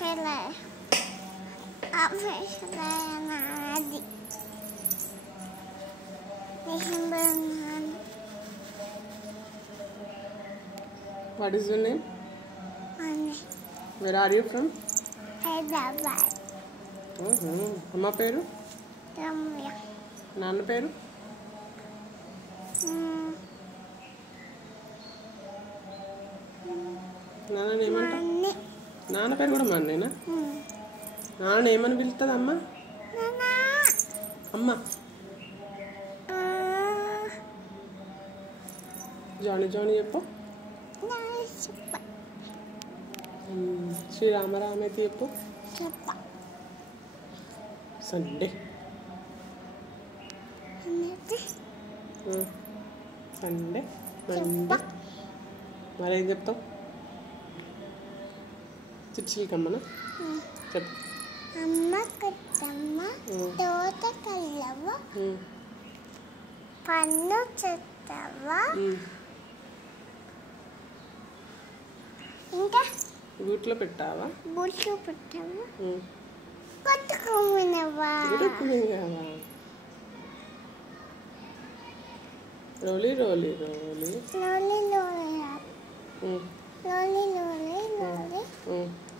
What is your name? Where are you from? Hyderabad. Amma peru? Ramya. Nanna peru? Nanna name anta? Manne. Nanna peru kuda Mannena? Nanna name ani pilutadi amma? Nana. Amma. Johnny Johnny cheppu. Cheppa. Sri Rama Rama అయితే చెప్పు. Cheppa. Sunday. Sunday Monday మరేం చెప్తావు? చిచ్చికమ్మనా చెప్పు. అమ్మ కట్టమ్మ తోట కల్లవ పన్ను చెత్తవ ఇంకా గూట్లో పెట్టావా? బుట్లు పెట్టావా? కొట్టుకోమనవా? కొట్టుకునేవా? రోలీ రోలీ రోలీ లోలి లోలి లోలి లోలి లోలి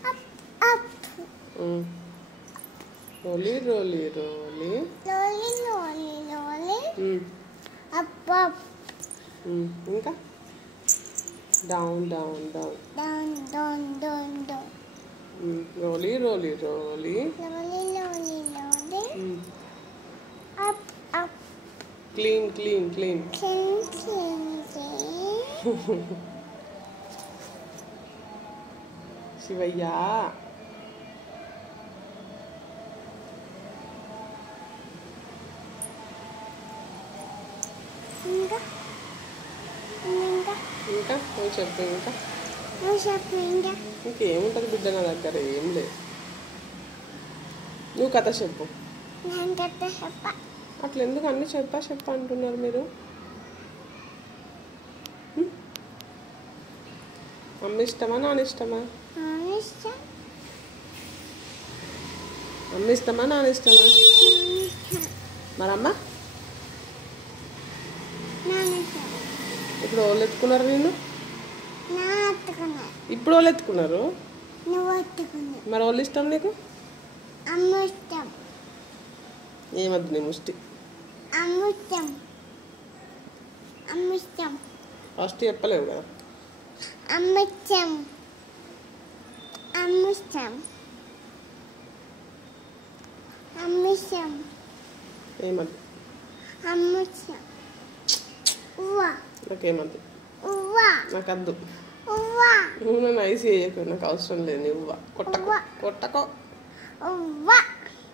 అప్ అప్ రోలీ రోలీ రోలీ లోలి లోలి లోలి అప్ అప్ ఇంకా down down down down down down down రోలీ రోలీ రోలీ లోలి లోలి లోలి up up clean clean clean clean clean clean Shivayya ఇంకా ఇంకా ఇంకా నువ్వు చెప్పు. ఇంకా చెప్పు. ఇంకా ఇంకేముంటుంది బిడ్డ నా దగ్గర ఏం లేదు. నువ్వు కథ చెప్పు. నేను కథ చెప్పా. అట్లా ఎందుకు అన్నీ చెప్పా అంటున్నారు మీరు? అమ్మ ఇష్టమా నాన్న ఇష్టమా? అమ్మ ఇష్టమా నాన్న ఇష్టమా? మరమ్మ ఇప్పుడు వాళ్ళు ఎత్తుకున్నారు నిన్ను? ఇప్పుడు వాళ్ళు ఎత్తుకున్నారు. మరి వాళ్ళు ఇష్టం నీకు? అమ్మ ఇష్టం. ఏమద్దు నీ ముష్టి. అమ్మ ఇష్టం. అమ్మ ఇష్టం. ఫస్ట్ చెప్పలేవు కదా. అమ్మ ఇష్టం. అమ్మ ఇష్టం. అమ్మ ఇష్టం. ఏమద్దు. అమ్మ ఇష్టం. నాకేమద్దు. నాకు వద్దు. నువ్వు నన్ను ఐసి వేయకు. నాకు అవసరం లేదు. నువ్వు కొట్టకో కొట్టకో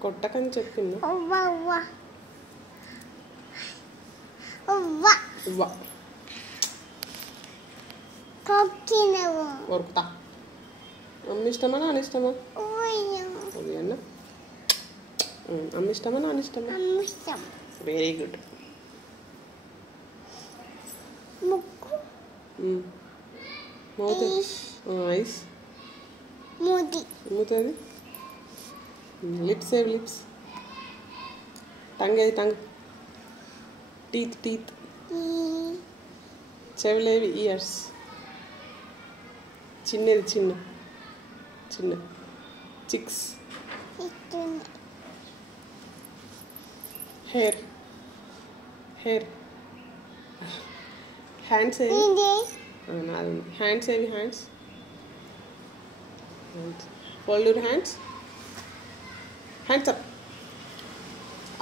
కొట్టకని చెప్పింది. కొరుకుతా. అమ్మ ఇష్టమా నాన్న ఇష్టమా? అన్న అమ్మ ఇష్టమా నాన్న ఇష్టమా? Very good. మూత ఐస్ మూతది. లిప్స్ ఏవి? లిప్స్. టంగ్ ఏది? టంగ్. Teeth teeth. చెవులేవి? ఇయర్స్. చిన్నది చిన్న చిన్న చిక్స్. Hair hair. హ్యాండ్స్ ఏవి? నాది. హ్యాండ్స్ ఏవి? Hands. Fold your hands. Hands up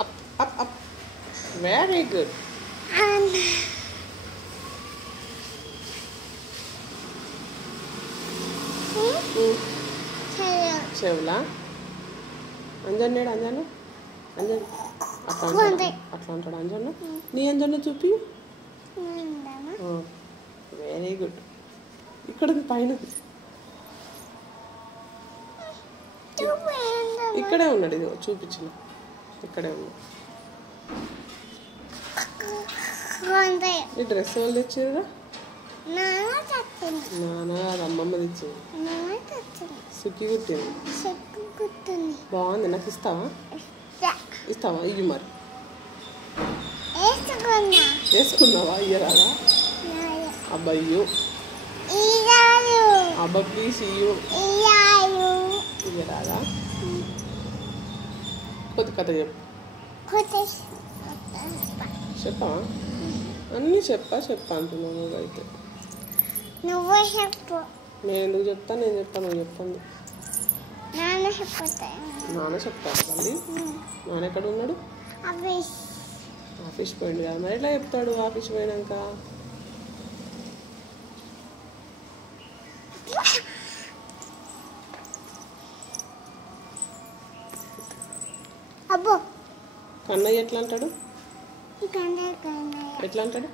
up up up. Very good. చెవులా? అంజన్నాడు. అంజన్న అంజన్ అట్లా అంటాడు అంజన్న. నీ అంజన్న చూపి. Very good. ఇక్కడ పైన ఇక్కడే ఉన్నాడు. ఇది చూపించిన ఇక్కడే ఉన్నాడు. ఈ డ్రెస్ వాళ్ళు తెచ్చారుగా. నాన్న అది అమ్మమ్మది ఇచ్చింది. సుఖి కుట్టింది. బాగుంది. నాకు ఇస్తావా? ఇస్తావా? ఇవి మరి వేసుకున్నావా? ఇయ్యరాదా? అబ్బయ్యో అబ్బా ప్లీజ్ ఇయ్యరాదా? కొత్త కథ చెప్పు. చెప్పవా? అన్నీ చెప్పా అంటున్నావు నువ్వైతే. నువ్వు చెప్పు. నేను ఎందుకు చెప్తా? నేను చెప్తాను, నువ్వు చెప్పండి. నాన్న చెప్తా. నాన్న చెప్తాను తల్లి. నాన్న ఎక్కడ ఉన్నాడు? ఆఫీస్ పోయింది కదా. మరి ఎట్లా చెప్తాడు ఆఫీస్ పోయినాక? అబ్బో కన్నయ్య ఎట్లా అంటాడు? ఎట్లా అంటాడు?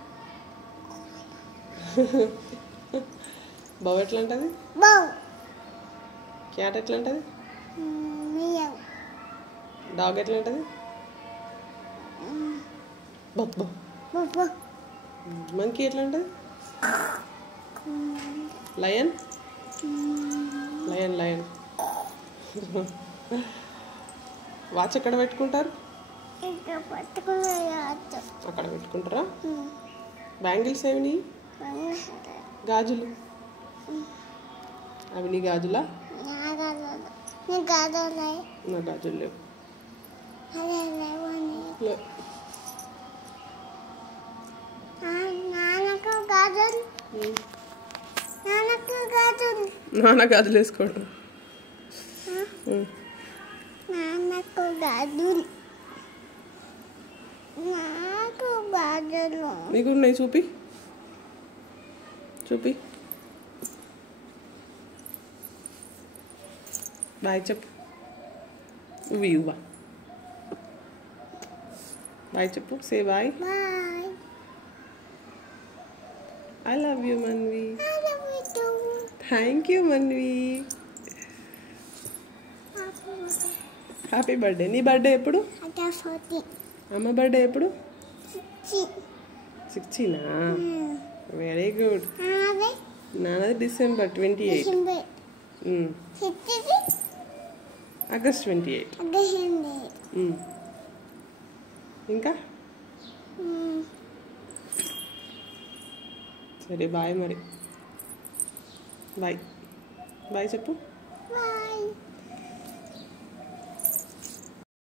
బావ ఎట్లా అంటది? క్యాట్ ఎట్లా అంటది? డాగ్ ఎట్లా అంటది? మంకీ ఎట్లా అంటది? Lion lion lion. వాచ్ ఎక్కడ పెట్టుకుంటారు? అక్కడ పెట్టుకుంటారా? బ్యాంగిల్స్ ఏమి నీ? గాజులు అవి నీ గాజులా? నా గాజులు లేవు. నాన్న గాజులు వేసుకోడు. నీకు ఉన్నాయి? చూపి చూపి. బాయ్ చెప్పు. ఇవ్వా బాయ్ చెప్పు. Say bye. I love you Manvi. Thank you Manvi. Happy birthday. నీ బర్త్డే ఎప్పుడు? అమ్మ బర్త్డే ఎప్పుడు? 16. Very good. నాన్నది డిసెంబర్ 28. ఆగస్ట్ 28. ఇంకా సరే బాయ్ మరి. బాయ్ బాయ్ చెప్పు.